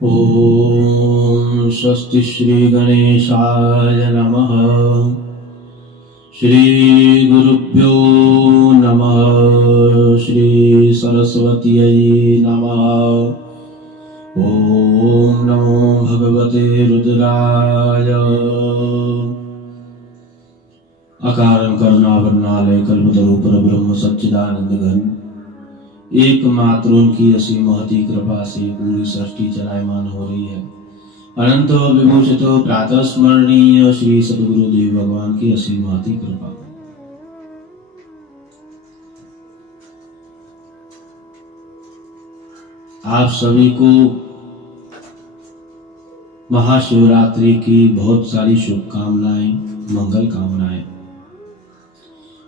ओम स्वस्ति श्री गणेशाय नमः। श्री गुरुभ्यो नमः। श्री सरस्वत्यै नमः। ओम नमो भगवते रुद्राय। अकारं करुणावरणालय कल्पतरु परब्रह्म सच्चिदानंद घन एकमात्र उनकी असीम महती कृपा से पूरी सृष्टि चलायमान हो रही है। अनंत विभूषित प्रातः स्मरणीय श्री सद्गुरुदेव भगवान की असीम महती कृपा। आप सभी को महाशिवरात्रि की बहुत सारी शुभकामनाएं, मंगल कामनाएं।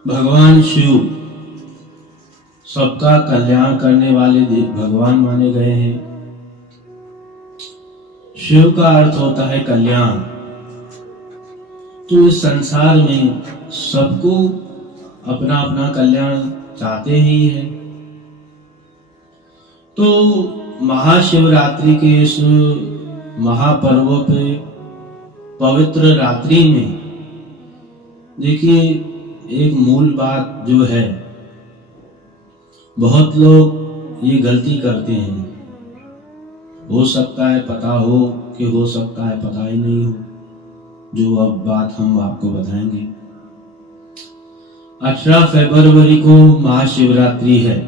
भगवान शिव सबका कल्याण करने वाले भगवान माने गए हैं। शिव का अर्थ होता है कल्याण। तो इस संसार में सबको अपना अपना कल्याण चाहते ही है। तो महाशिवरात्रि के इस महापर्व पे पवित्र रात्रि में देखिए एक मूल बात जो है, बहुत लोग ये गलती करते हैं। हो सकता है पता हो कि हो सकता है पता ही नहीं हो, जो अब बात हम आपको बताएंगे। 18 फरवरी को महाशिवरात्रि है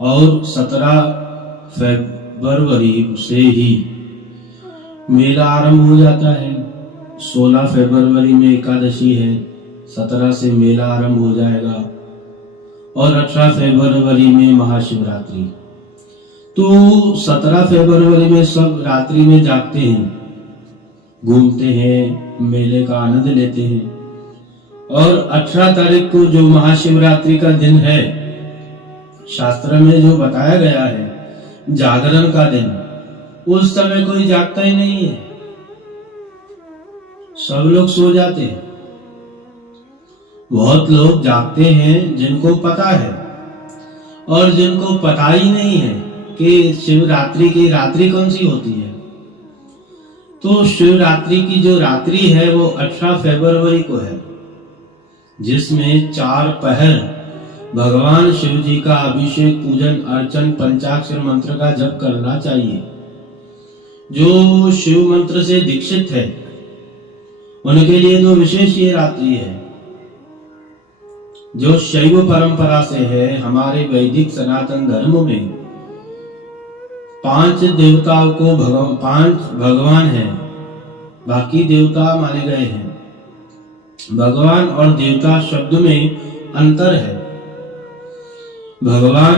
और 17 फरवरी से ही मेला आरंभ हो जाता है। 16 फरवरी में एकादशी है, 17 से मेला आरंभ हो जाएगा और 18 फरवरी में महाशिवरात्रि। तो 17 फरवरी में सब रात्रि में जागते हैं, घूमते हैं, मेले का आनंद लेते हैं। और 18 तारीख को जो महाशिवरात्रि का दिन है, शास्त्र में जो बताया गया है जागरण का दिन, उस समय कोई जागता ही नहीं है, सब लोग सो जाते हैं। बहुत लोग जागते हैं जिनको पता है, और जिनको पता ही नहीं है कि शिवरात्रि की रात्रि कौन सी होती है। तो शिवरात्रि की जो रात्रि है वो 18 फरवरी को है, जिसमें 4 पहर भगवान शिव जी का अभिषेक, पूजन, अर्चन, पंचाक्षर मंत्र का जप करना चाहिए। जो शिव मंत्र से दीक्षित है उनके लिए तो विशेष ये रात्रि है। जो शैव परंपरा से है, हमारे वैदिक सनातन धर्म में 5 देवताओं को 5 भगवान हैं, बाकी देवता माने गए हैं। भगवान और देवता शब्द में अंतर है। भगवान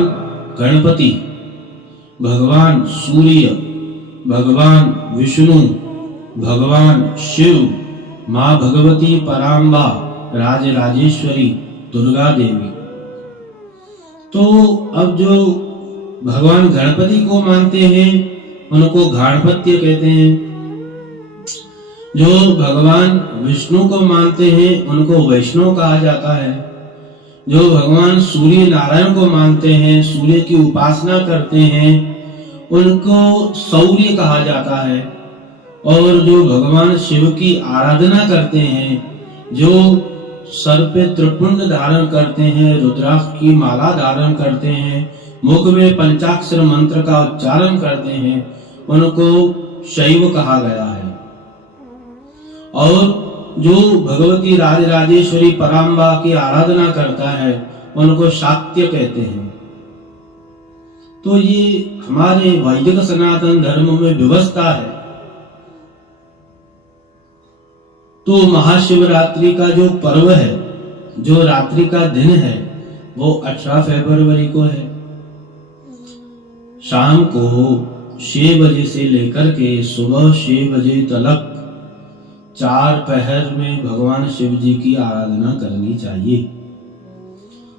गणपति, भगवान सूर्य, भगवान विष्णु, भगवान शिव, माँ भगवती पराम्बा, राजराजेश्वरी, दुर्गा देवी। तो अब जो भगवान गणपति को मानते हैं उनको गणपत्य कहते हैं। जो भगवान विष्णु को मानते हैं उनको वैष्णव कहा जाता है। जो भगवान सूर्य नारायण को मानते हैं, सूर्य की उपासना करते हैं, उनको सौर्य कहा जाता है। और जो भगवान शिव की आराधना करते हैं, जो सर पे त्रिपुंड धारण करते हैं, रुद्राक्ष की माला धारण करते हैं, मुख में पंचाक्षर मंत्र का उच्चारण करते हैं, उनको शैव कहा गया है। और जो भगवती राजराजेश्वरी पराम्बा की आराधना करता है उनको शाक्य कहते हैं। तो ये हमारे वैदिक सनातन धर्म में व्यवस्था है। तो महाशिवरात्रि का जो पर्व है, जो रात्रि का दिन है, वो 18 फरवरी को है। शाम को 6 बजे से लेकर के सुबह 6 बजे तक 4 पहर में भगवान शिव जी की आराधना करनी चाहिए।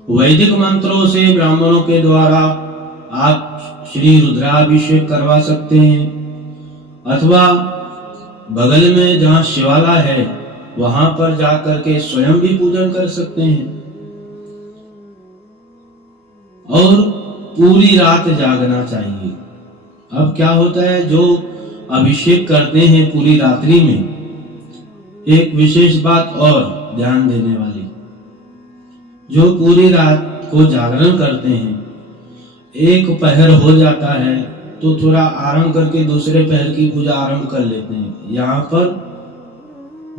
वैदिक मंत्रों से ब्राह्मणों के द्वारा आप श्री रुद्राभिषेक करवा सकते हैं, अथवा बगल में जहाँ शिवालय है वहां पर जाकर के स्वयं भी पूजन कर सकते हैं। और पूरी रात जागना चाहिए। अब क्या होता है, जो अभिषेक करते हैं पूरी रात्रि में, एक विशेष बात और ध्यान देने वाली, जो पूरी रात को जागरण करते हैं, एक पहर हो जाता है तो थोड़ा आराम करके दूसरे पहर की पूजा आरंभ कर लेते हैं। यहाँ पर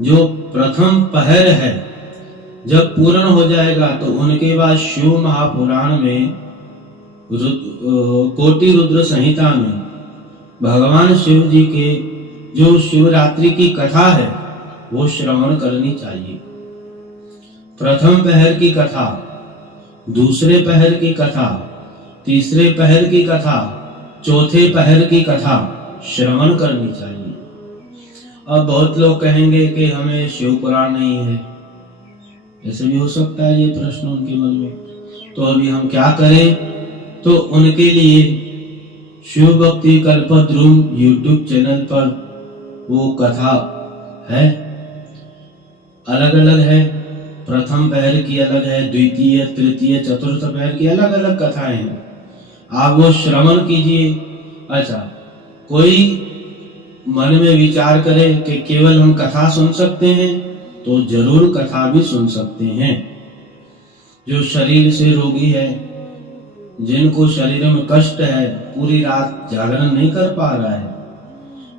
जो प्रथम पहर है जब पूर्ण हो जाएगा तो उनके बाद शिव महापुराण में कोटि रुद्र संहिता में भगवान शिव जी के जो शिवरात्रि की कथा है वो श्रवण करनी चाहिए। प्रथम पहर की कथा, दूसरे पहर की कथा, तीसरे पहर की कथा, चौथे पहर की कथा श्रवण करनी चाहिए। अब बहुत लोग कहेंगे कि हमें शिव पुराण नहीं है, ऐसे भी हो सकता है ये प्रश्न उनके मन में, तो अभी हम क्या करें? तो उनके लिए शिव भक्ति कल्पद्रुम यूट्यूब चैनल पर वो कथा है, अलग अलग है। प्रथम पहर की अलग है, द्वितीय, तृतीय, चतुर्थ पहर की अलग अलग कथाएं हैं, आप वो श्रवण कीजिए। अच्छा, कोई मन में विचार करे कि केवल हम कथा सुन सकते हैं, तो जरूर कथा भी सुन सकते हैं। जो शरीर से रोगी है, जिनको शरीर में कष्ट है, पूरी रात जागरण नहीं कर पा रहा है,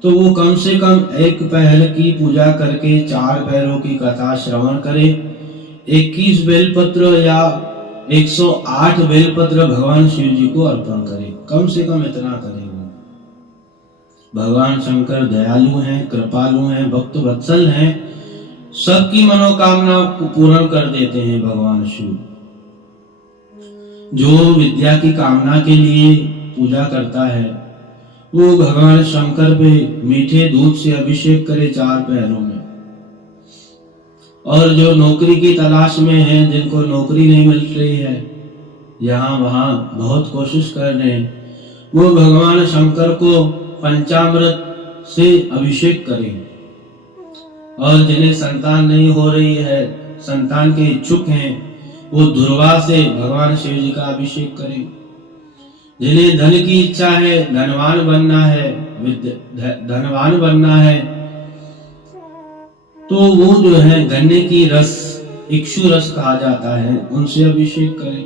तो वो कम से कम एक पहर की पूजा करके 4 पहरों की कथा श्रवण करे। 21 बेलपत्र या 108 बेलपत्र भगवान शिव जी को अर्पण करे, कम से कम इतना करे। भगवान शंकर दयालु हैं, कृपालु हैं, भक्त वत्सल हैं, सबकी मनोकामना को पूर्ण कर देते हैं भगवान शिव। जो विद्या की कामना के लिए पूजा करता है वो भगवान शंकर पे मीठे दूध से अभिषेक करे 4 पहरों में। और जो नौकरी की तलाश में है, जिनको नौकरी नहीं मिल रही है, यहाँ वहां बहुत कोशिश कर रहे हैं, वो भगवान शंकर को पंचामृत से अभिषेक करें। और जिन्हें संतान नहीं हो रही है, संतान के इच्छुक हैं, वो दुर्वा से भगवान शिव जी का अभिषेक करें। जिन्हें धन की इच्छा है, धनवान बनना है, धनवान बनना है, तो वो जो है गन्ने की रस, इक्षु रस कहा जाता है, उनसे अभिषेक करें।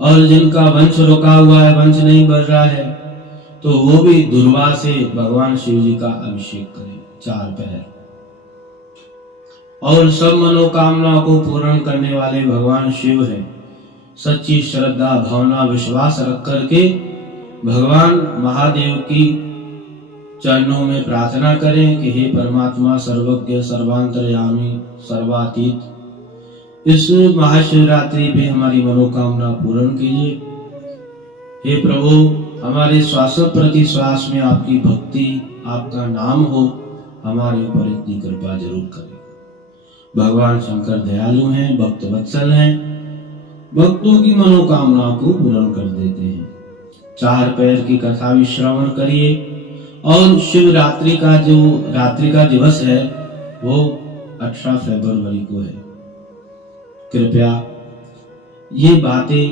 और जिनका वंश रुका हुआ है, वंश नहीं बढ़ रहा है, तो वो भी दुर्वा से भगवान शिव जी का अभिषेक करें 4 पहर। और सब मनोकामना को पूर्ण करने वाले भगवान शिव है। सच्ची श्रद्धा, भावना, विश्वास रख करके भगवान महादेव की चरणों में प्रार्थना करें कि हे परमात्मा, सर्वज्ञ, सर्वांतर्यामी, सर्वातीत, इस महाशिवरात्रि पे हमारी मनोकामना पूर्ण कीजिए। हे प्रभु, हमारे श्वास प्रति श्वास में आपकी भक्ति, आपका नाम हो, हमारे ऊपर इतनी कृपा जरूर करें। भगवान शंकर दयालु हैं, भक्त वत्सल हैं, भक्तों की मनोकामना को पूर्ण कर देते हैं। 4 पैर की कथा भी श्रवण करिए। और शिवरात्रि का जो रात्रि का दिवस है वो 18 फरवरी को है। कृपया ये बातें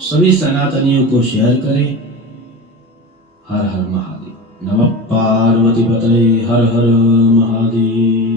सभी सनातनियों को शेयर करें। हर हर महादेव। नमः पार्वती पतये। हर हर महादेव।